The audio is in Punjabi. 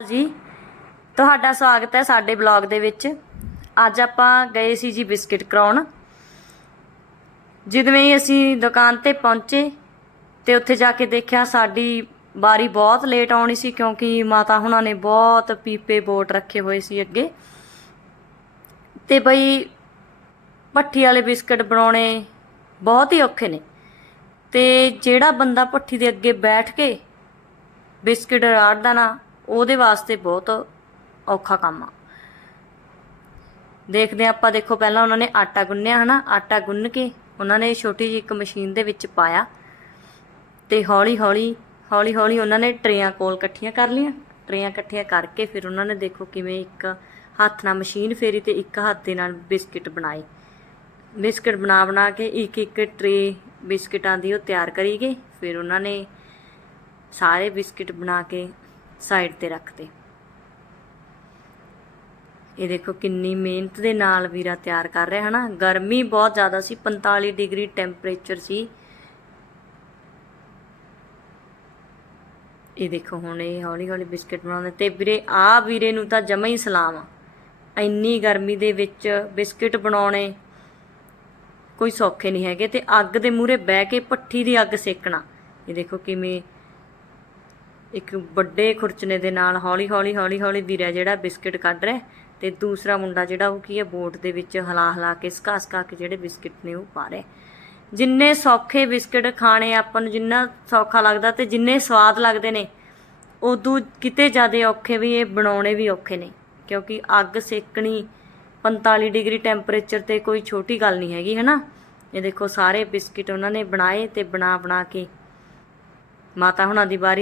ਜੀ, ਤੁਹਾਡਾ ਸਵਾਗਤ ਹੈ ਸਾਡੇ ਬਲੌਗ ਦੇ ਵਿੱਚ। ਅੱਜ ਆਪਾਂ ਗਏ ਸੀ ਜੀ ਬਿਸਕਟ ਕਰਾਉਣ। ਜਿਵੇਂ ਹੀ ਅਸੀਂ ਦੁਕਾਨ ਤੇ ਪਹੁੰਚੇ ਤੇ ਉੱਥੇ ਜਾ ਕੇ ਦੇਖਿਆ ਸਾਡੀ ਬਾਰੀ ਬਹੁਤ ਲੇਟ ਆਉਣੀ ਸੀ ਕਿਉਂਕਿ ਮਾਤਾ ਹੁਣਾਂ ਨੇ ਬਹੁਤ ਪੀਪੇ ਬੋਟ ਰੱਖੇ ਹੋਏ ਸੀ ਅੱਗੇ। ਤੇ ਬਈ ਭੱਠੀ ਵਾਲੇ ਬਿਸਕਟ ਬਣਾਉਣੇ ਬਹੁਤ ਹੀ ਔਖੇ ਨੇ। ਤੇ ਜਿਹੜਾ ਬੰਦਾ ਭੱਠੀ ਦੇ ਅੱਗੇ ਬੈਠ ਕੇ ਬਿਸਕਿਟ ਰਾੜਦਾ ਨਾ ਉਹਦੇ ਵਾਸਤੇ ਬਹੁਤ ਔਖਾ ਕੰਮ ਆ। ਦੇਖਦੇ ਹਾਂ, ਆਪਾਂ ਦੇਖੋ, ਪਹਿਲਾਂ ਉਹਨਾਂ ਨੇ ਆਟਾ ਗੁੰਨਿਆ, ਹਨਾ? ਆਟਾ ਗੁੰਨ ਕੇ ਉਹਨਾਂ ਨੇ ਛੋਟੀ ਜਿਹੀ ਇੱਕ ਮਸ਼ੀਨ ਦੇ ਵਿੱਚ ਪਾਇਆ ਤੇ ਹੌਲੀ ਹੌਲੀ ਹੌਲੀ ਹੌਲੀ ਉਹਨਾਂ ਨੇ ਟਰੇਆਂ ਕੋਲ ਇਕੱਠੀਆਂ ਕਰ ਲਈਆਂ। ਟਰੇਆਂ ਇਕੱਠੀਆਂ ਕਰਕੇ ਫਿਰ ਉਹਨਾਂ ਨੇ ਦੇਖੋ ਕਿਵੇਂ ਇੱਕ ਹੱਥ ਨਾਲ ਮਸ਼ੀਨ ਫੇਰੀ ਤੇ ਇੱਕ ਹੱਥ ਦੇ ਨਾਲ ਬਿਸਕਿਟ ਬਣਾਏ। ਬਿਸਕਿਟ ਬਣਾ ਬਣਾ ਕੇ ਇੱਕ ਇੱਕ ਟਰੇ ਬਿਸਕਿਟਾਂ ਦੀ ਉਹ ਤਿਆਰ ਕਰੀ ਗਏ। ਫਿਰ ਉਹਨਾਂ ਨੇ ਸਾਰੇ ਬਿਸਕਿਟ ਬਣਾ ਕੇ ਸਾਈਡ ਤੇ ਰੱਖਦੇ ਇਹ ਦੇਖੋ ਕਿੰਨੀ ਮਿਹਨਤ ਦੇ ਨਾਲ ਵੀਰਾ ਤਿਆਰ ਕਰ ਰਿਹਾ, ਹਨਾ? ਗਰਮੀ ਬਹੁਤ ਜ਼ਿਆਦਾ ਸੀ 45 ਡਿਗਰੀ ਟੈਂਪਰੇਚਰ ਸੀ। ਇਹ ਦੇਖੋ ਹੁਣ ਇਹ ਹੌਲੀ ਹੌਲੀ ਬਿਸਕਿਟ ਬਣਾਉਂਦੇ। ਤੇ ਵੀਰੇ, ਆ ਵੀਰੇ ਨੂੰ ਤਾਂ ਜਮਾ ਹੀ ਸਲਾਮ ਆ। ਇੰਨੀ ਗਰਮੀ ਦੇ ਵਿੱਚ ਬਿਸਕਿਟ ਬਣਾਉਣੇ ਕੋਈ ਸੌਖੇ ਨਹੀਂ ਹੈਗੇ। ਤੇ ਅੱਗ ਦੇ ਮੂਹਰੇ ਬਹਿ ਕੇ ਪੱਠੀ ਦੀ ਅੱਗ ਸੇਕਣਾ। ਇਹ ਦੇਖੋ ਕਿਵੇਂ ਇੱਕ ਵੱਡੇ ਖੁਰਚਨੇ ਦੇ ਨਾਲ ਹੌਲੀ ਹੌਲੀ ਹੌਲੀ ਹੌਲੀ ਵੀਰਾ ਜਿਹੜਾ ਬਿਸਕਿਟ ਕੱਢ ਰਿਹਾ ਤੇ ਦੂਸਰਾ ਮੁੰਡਾ ਜਿਹੜਾ ਉਹ ਕੀ ਹੈ, ਬੋਟ ਦੇ ਵਿੱਚ ਹਲਾ ਹਲਾ ਕੇ, ਸਕਾ ਸਕਾ ਕੇ ਜਿਹੜੇ ਬਿਸਕਿਟ ਨੇ ਉਹ ਪਾ ਰਿਹਾ ਜਿੰਨੇ ਸੌਖੇ ਬਿਸਕਿਟ ਖਾਣੇ ਆਪਾਂ ਨੂੰ ਜਿੰਨਾ ਸੌਖਾ ਲੱਗਦਾ ਤੇ ਜਿੰਨੇ ਸਵਾਦ ਲੱਗਦੇ ਨੇ, ਉਦੋਂ ਕਿਤੇ ਜ਼ਿਆਦਾ ਔਖੇ ਵੀ ਇਹ ਬਣਾਉਣੇ ਵੀ ਔਖੇ ਨੇ। ਕਿਉਂਕਿ ਅੱਗ ਸੇਕਣੀ 45 ਡਿਗਰੀ ਟੈਂਪਰੇਚਰ ਤੇ ਕੋਈ ਛੋਟੀ ਗੱਲ ਨਹੀਂ ਹੈਗੀ, ਹਨਾ? ਇਹ ਦੇਖੋ, ਸਾਰੇ ਬਿਸਕਿਟ ਉਹਨਾਂ ਨੇ ਬਣਾਏ ਤੇ ਬਣਾ ਬਣਾ ਕੇ ਮਾਤਾ ਹੁਣਾਂ ਦੀ ਵਾਰੀ